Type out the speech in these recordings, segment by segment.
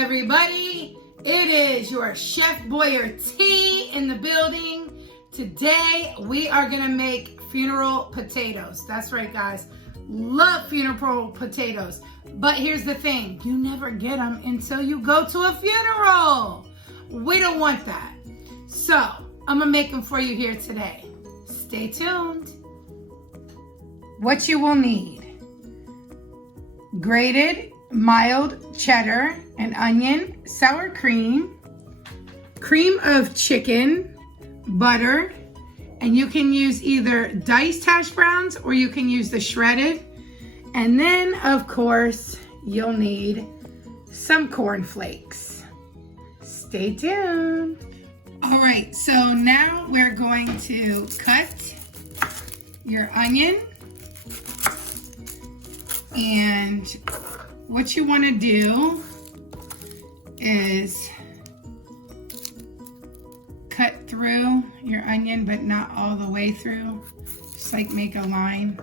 everybody? It is your Chef Boyer T in the building. Today we are gonna make funeral potatoes. That's right, guys. Love funeral potatoes. But here's the thing, you never get them until you go to a funeral. We don't want that. So I'm gonna make them for you here today. Stay tuned. What you will need: grated mild cheddar and onion, sour cream, cream of chicken, butter, and you can use either diced hash browns or you can use the shredded. And then, of course, you'll need some corn flakes. Stay tuned. All right, so now we're going to cut your onion. And what you want to do is cut through your onion, but not all the way through. Just like make a line.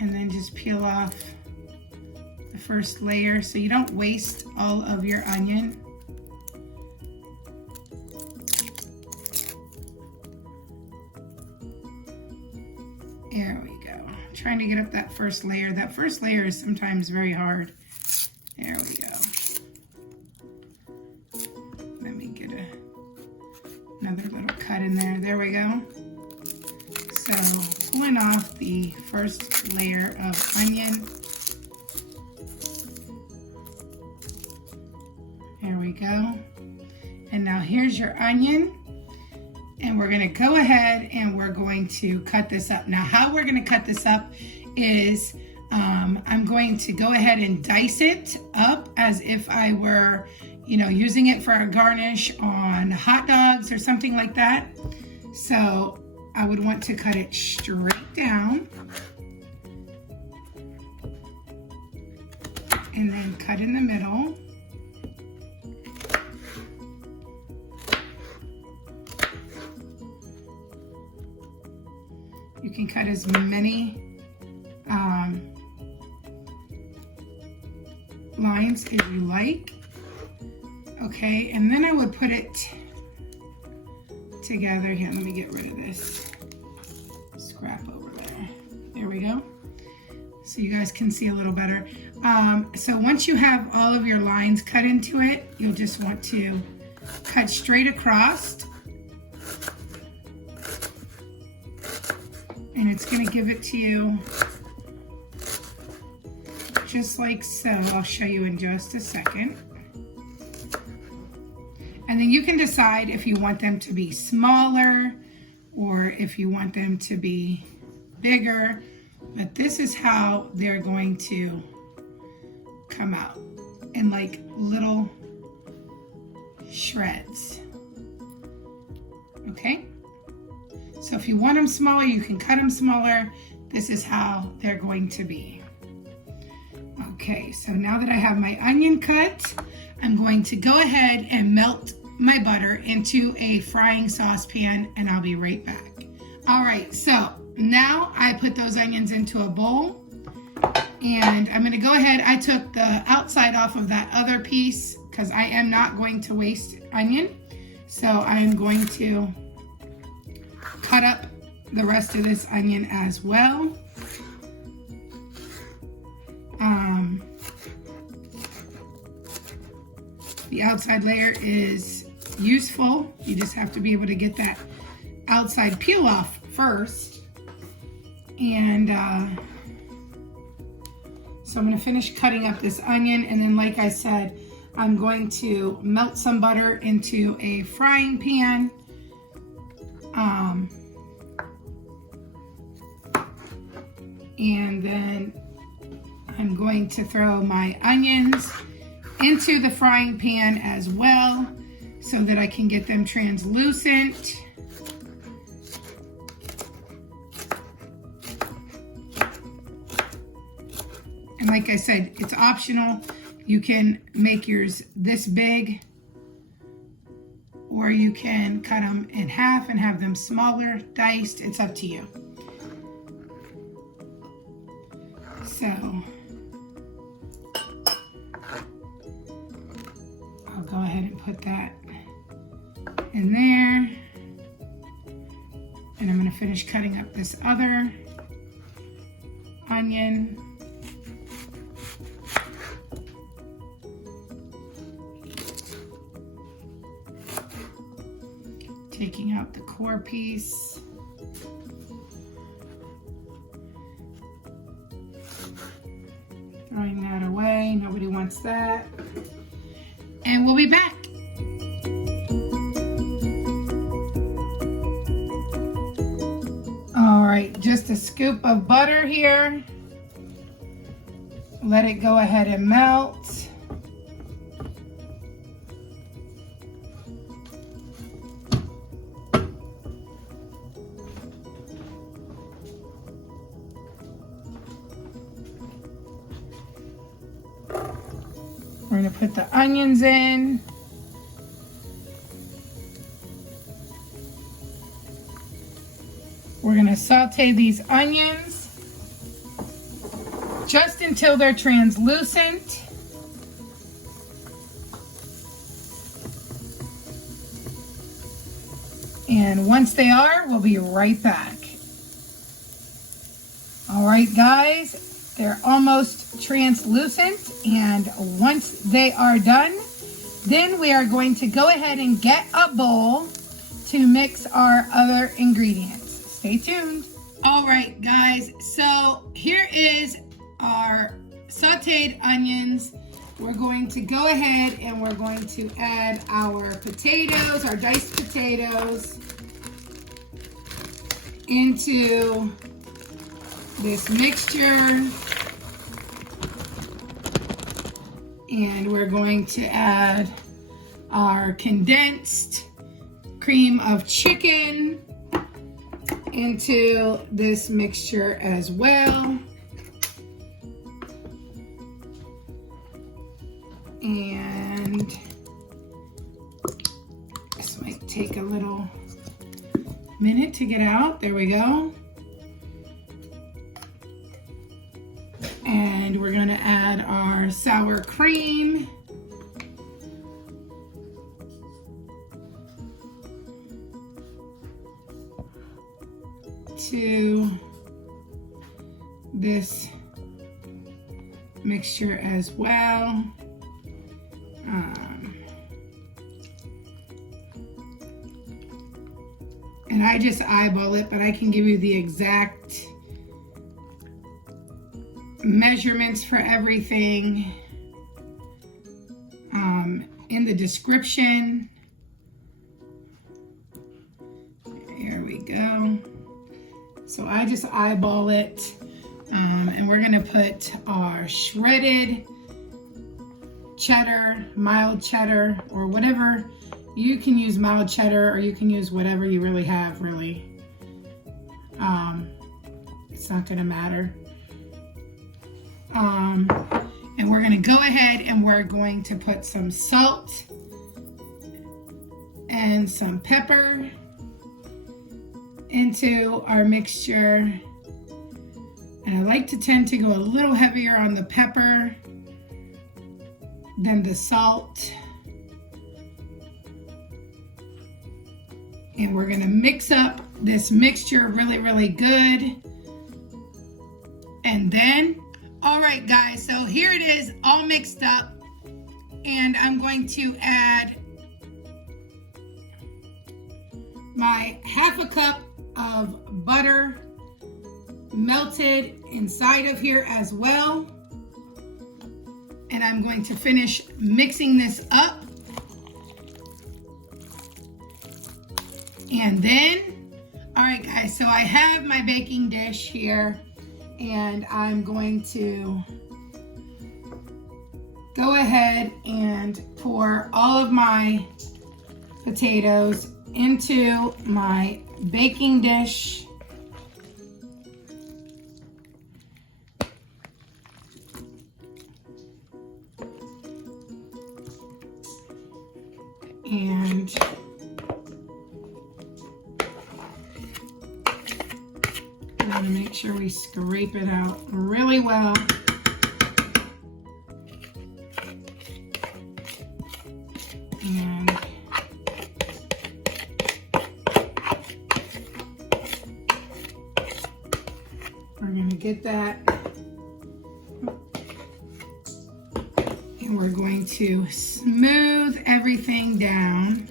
And then just peel off the first layer so you don't waste all of your onion. There we go. Trying to get up that first layer. That first layer is sometimes very hard. There we go. Let me get another little cut in there. There we go. So pulling off the first layer of onion. There we go. And now here's your onion. And we're gonna go ahead and we're going to cut this up. Now how we're gonna cut this up is I'm going to go ahead and dice it up as if I were, using it for a garnish on hot dogs or something like that. So I would want to cut it straight down and then cut in the middle. You can cut as many lines as you like. Okay, and then I would put it together. Here, let me get rid of this scrap over there. There we go. So you guys can see a little better. So once you have all of your lines cut into it, you'll just want to cut straight across. And it's going to give it to you just like so. I'll show you in just a second. And then you can decide if you want them to be smaller or if you want them to be bigger. But this is how they're going to come out in like little shreds. Okay? So if you want them smaller, you can cut them smaller. This is how they're going to be. Okay, so now that I have my onion cut, I'm going to go ahead and melt my butter into a frying saucepan, and I'll be right back. All right, so now I put those onions into a bowl, and I'm gonna go ahead. I took the outside off of that other piece because I am not going to waste onion. So I'm going to cut up the rest of this onion as well. The outside layer is useful. You just have to be able to get that outside peel off first. And so I'm going to finish cutting up this onion, and then like I said, I'm going to melt some butter into a frying pan. And then I'm going to throw my onions into the frying pan as well so that I can get them translucent. And like I said, it's optional. You can make yours this big, or you can cut them in half and have them smaller, diced. It's up to you. So go ahead and put that in there. And I'm going to finish cutting up this other onion. Taking out the core piece. Throwing that away, nobody wants that. And we'll be back. All right, just a scoop of butter here. Let it go ahead and melt. We're going to put the onions in. We're going to saute these onions just until they're translucent. And once they are, we'll be right back. All right, guys. They're almost translucent, and once they are done, then we are going to go ahead and get a bowl to mix our other ingredients. Stay tuned. All right, guys, so here is our sauteed onions. We're going to go ahead and we're going to add our potatoes, our diced potatoes, into this mixture. And we're going to add our condensed cream of chicken into this mixture as well. And this might take a little minute to get out. There we go. And we're going to add our sour cream. To this mixture as well. And I just eyeball it, but I can give you the exact measurements for everything in the description. Here we go. So I just eyeball it, and we're gonna put our shredded cheddar, mild cheddar, or whatever. You can use mild cheddar, or you can use whatever you really have, really. It's not gonna matter. And we're gonna go ahead and we're going to put some salt and some pepper into our mixture. And I like to tend to go a little heavier on the pepper than the salt. And we're gonna mix up this mixture really, really good. And then, all right guys, so here it is all mixed up. And I'm going to add my half a cup of butter melted inside of here as well. And I'm going to finish mixing this up. And then, all right guys, so I have my baking dish here, and I'm going to go ahead and pour all of my potatoes into my baking dish. And I'm going to make sure we scrape it out really well. We're gonna get that. And we're going to smooth everything down.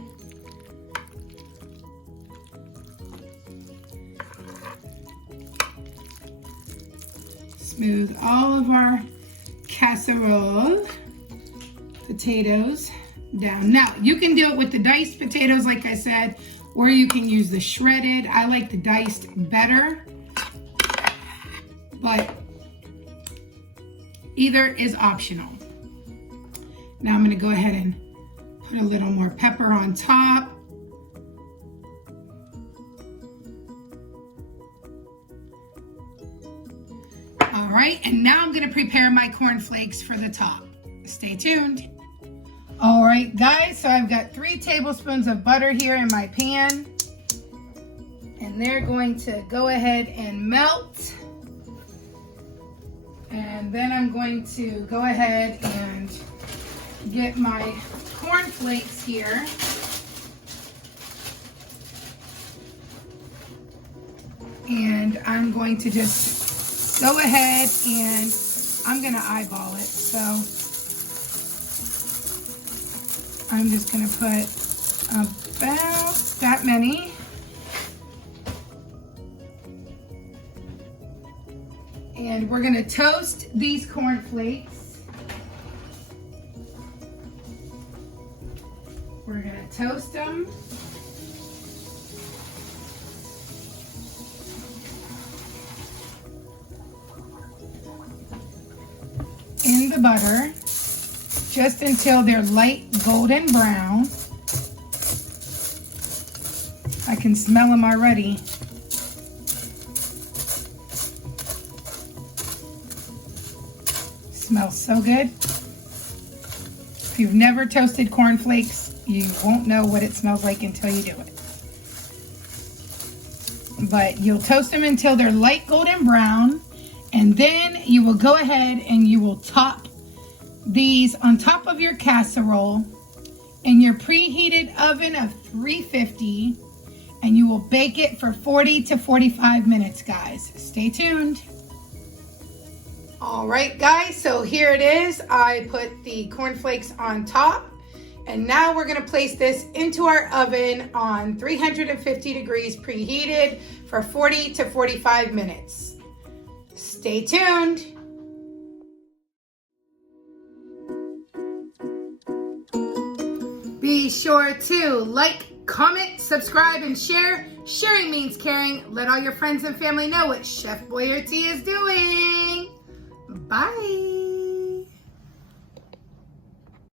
Smooth all of our casserole potatoes down. Now, you can do it with the diced potatoes, like I said, or you can use the shredded. I like the diced better, but either is optional. Now I'm gonna go ahead and put a little more pepper on top. All right, and now I'm gonna prepare my cornflakes for the top. Stay tuned. All right, guys, so I've got 3 tablespoons of butter here in my pan, and they're going to go ahead and melt. And then I'm going to go ahead and get my cornflakes here. And I'm going to just go ahead and I'm gonna eyeball it. So I'm just gonna put about that many. And we're gonna toast these cornflakes. We're gonna toast them. In the butter, just until they're light golden brown. I can smell them already. Smells so good. If you've never toasted cornflakes, you won't know what it smells like until you do it. But you'll toast them until they're light golden brown, and then you will go ahead and you will top these on top of your casserole in your preheated oven of 350, and you will bake it for 40 to 45 minutes, guys. Stay tuned. All right, guys, so here it is. I put the cornflakes on top, and now we're gonna place this into our oven on 350 degrees preheated for 40 to 45 minutes. Stay tuned. Be sure to like, comment, subscribe, and share. Sharing means caring. Let all your friends and family know what Chef Boyardee is doing. Bye.